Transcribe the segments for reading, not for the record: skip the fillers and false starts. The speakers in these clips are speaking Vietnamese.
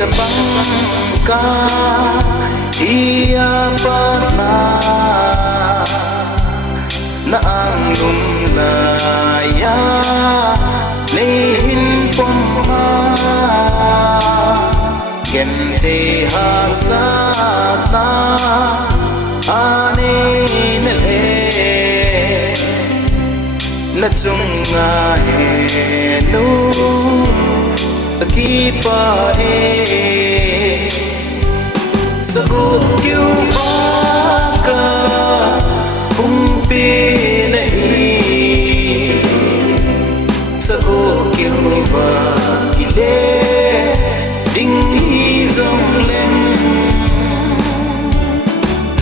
sa bangka iya pa na ang lumlaya nihin poma gente hasana aninale na chunga henu kipa sa kyu ka kung pinahi sa kyu ba ile ding izong len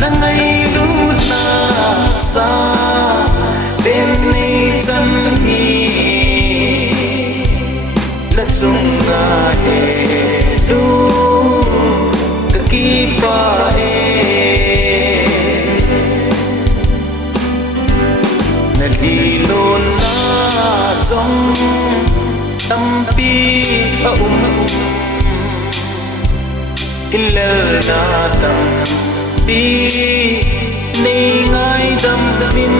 na ngay luna sa benay chanhi na chunga helu kakipa nalilo na zong tampi ilal na tampi ningay damdamin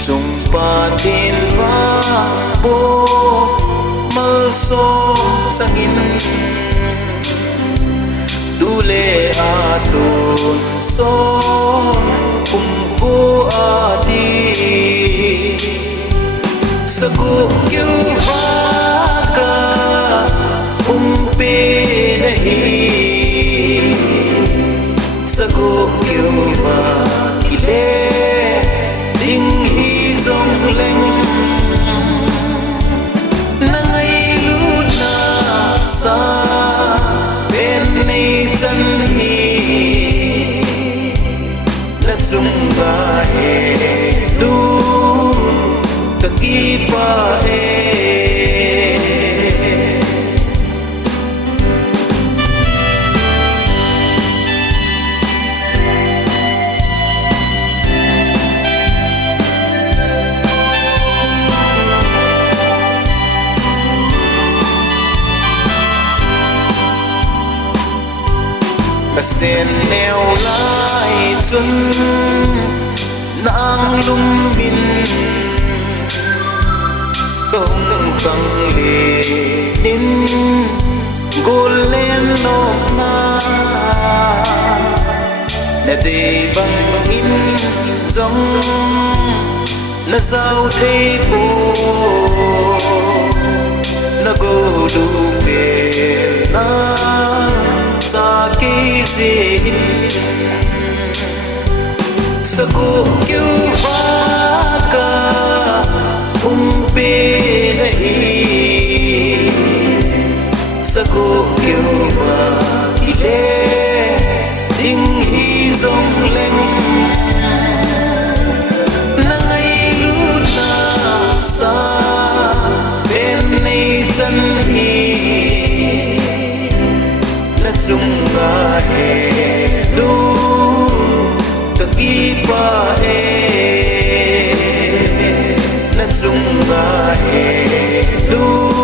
sumpatin pa po malso sangin dule aton so kumku adi sagukyu baka umpinahi sagukyu ba ile ding hizong leng nangayuluna sa benay chanhi na chunga helu kakipa Kasin neo lai chun nang lumin kong kang lenin gulen no na de bang in zong na sao thế po na go lu pe na sa kisin sa kukyu baka umpinahi sa kukyu ba ile ding hizong leng nangayuluna sa benay chanhi na chunga helu kakipa na chunga helu